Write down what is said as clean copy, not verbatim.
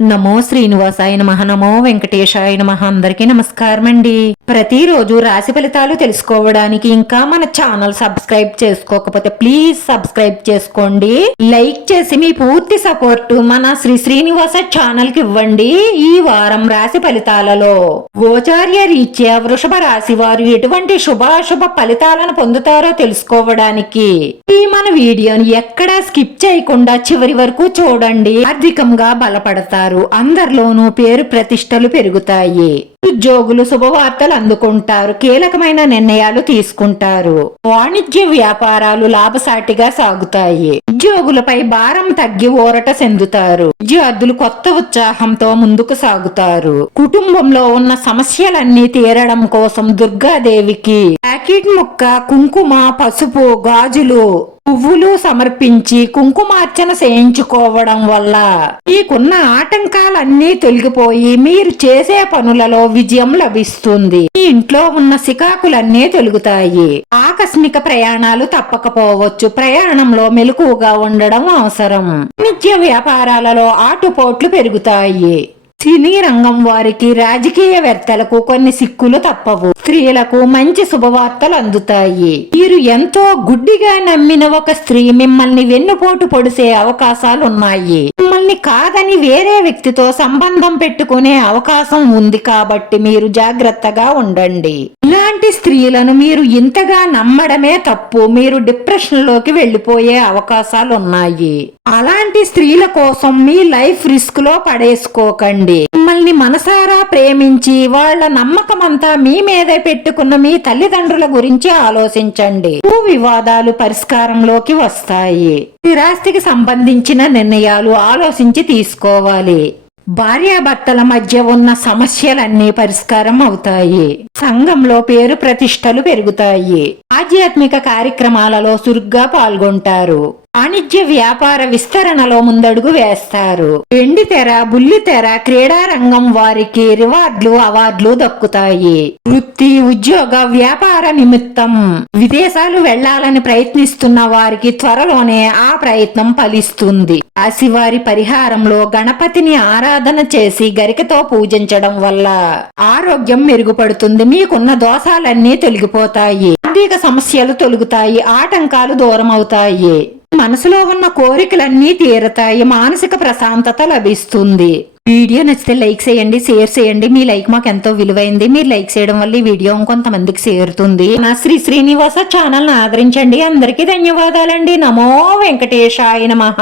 నమో శ్రీనివాసాయ నమః. నమో వెంకటేశాయ నమః. అందరికీ నమస్కారం అండి. ప్రతిరోజు రాశి ఫలితాలు తెలుసుకోవడానికి ఇంకా మన ఛానల్ సబ్స్క్రైబ్ చేసుకోకపోతే ప్లీజ్ సబ్స్క్రైబ్ చేసుకోండి. లైక్ చేసి మీ పూర్తి సపోర్ట్ మన శ్రీనివాస ఛానల్ కి ఇవ్వండి. ఈ వారం రాశి ఫలితాలలో గోచార్య రీత్యా వృషభ రాశి వారు ఎటువంటి శుభాశుభ ఫలితాలను పొందుతారో తెలుసుకోవడానికి ఈ మన వీడియోని ఎక్కడా స్కిప్ చేయకుండా చివరి వరకు చూడండి. ఆర్థికంగా బలపడతారు. అందరిలోనూ పేరు ప్రతిష్టలు పెరుగుతాయి. ఉద్యోగులు శుభవార్తలు అందుకుంటారు. కీలకమైన నిర్ణయాలు తీసుకుంటారు. వాణిజ్య వ్యాపారాలు లాభసాటిగా సాగుతాయి. ఉద్యోగులపై భారం తగ్గి ఊరట చెందుతారు. విద్యార్థులు కొత్త ఉత్సాహంతో ముందుకు సాగుతారు. కుటుంబంలో ఉన్న సమస్యలన్నీ తీరడం కోసం దుర్గాదేవికి ప్యాకెట్ ముక్క, కుంకుమ, పసుపు, గాజులు, పువ్వులు సమర్పించి కుంకుమార్చన చేయించుకోవడం వల్ల మీకున్న ఆటంకాలన్నీ తొలగిపోయి మీరు చేసే పనులలో విజయం లభిస్తుంది. మీ ఇంట్లో ఉన్న సికాకులన్నీ తొలగుతాయి. ఆకస్మిక ప్రయాణాలు తప్పకపోవచ్చు. ప్రయాణంలో మెలకువగా ఉండడం అవసరం. వాణిజ్య వ్యాపారాలలో ఆటుపోట్లు పెరుగుతాయి. సినీ రంగం వారికి, రాజకీయవేత్తలకు కొన్ని సిక్కులు తప్పవు. స్త్రీలకు మంచి శుభవార్తలు అందుతాయి. మీరు ఎంతో గుడ్డిగా నమ్మిన ఒక స్త్రీ మిమ్మల్ని వెన్నుపోటు పొడిసే అవకాశాలున్నాయి. మిమ్మల్ని కాదని వేరే వ్యక్తితో సంబంధం పెట్టుకునే అవకాశం ఉంది. కాబట్టి మీరు జాగ్రత్తగా ఉండండి. ఇలాంటి స్త్రీలను మీరు ఇంతగా నమ్మడమే తప్పు. మీరు డిప్రెషన్ లోకి వెళ్లిపోయే అవకాశాలున్నాయి. అలాంటి స్త్రీల కోసం మీ లైఫ్ రిస్క్ లో పడేసుకోకండి. మిమ్మల్ని మనసారా ప్రేమించి వాళ్ల నమ్మకమంతా మీ మీదే పెట్టుకున్న మీ తల్లిదండ్రుల గురించి ఆలోచించండి. వివాదాలు పరిష్కారంలోకి వస్తాయి. స్థిరాస్తికి సంబంధించిన నిర్ణయాలు ఆలోచించి తీసుకోవాలి. భార్యాభర్తల మధ్య ఉన్న సమస్యలన్నీ పరిష్కారం అవుతాయి. సంఘంలో పేరు ప్రతిష్టలు పెరుగుతాయి. ఆధ్యాత్మిక కార్యక్రమాలలో చురుగ్గా పాల్గొంటారు. వాణిజ్య వ్యాపార విస్తరణలో ముందడుగు వేస్తారు. వెండి తెర, బుల్లి తెర, క్రీడా రంగం వారికి రివార్డులు, అవార్డులు దక్కుతాయి. వృత్తి, ఉద్యోగ, వ్యాపార నిమిత్తం విదేశాలు వెళ్లాలని ప్రయత్నిస్తున్న వారికి త్వరలోనే ఆ ప్రయత్నం ఫలిస్తుంది. రాశివారి పరిహారంలో గణపతిని ఆరాధన చేసి గరికతో పూజించడం వల్ల ఆరోగ్యం మెరుగుపడుతుంది. మీకున్న దోషాలన్నీ తొలగిపోతాయి. ఆర్థిక సమస్యలు తొలగుతాయి. ఆటంకాలు దూరం అవుతాయి. మనసులో ఉన్న కోరికలన్నీ తీరతాయి. మానసిక ప్రశాంతత లభిస్తుంది. వీడియో నచ్చితే లైక్ చేయండి, షేర్ చేయండి. మీ లైక్ మాకు ఎంతో విలువైంది. మీరు లైక్ చేయడం వల్ల ఈ వీడియో కొంతమందికి చేరుతుంది. నా శ్రీనివాస ఛానల్ ఆదరించండి. అందరికీ ధన్యవాదాలండి. నమో వెంకటేశాయ నమః.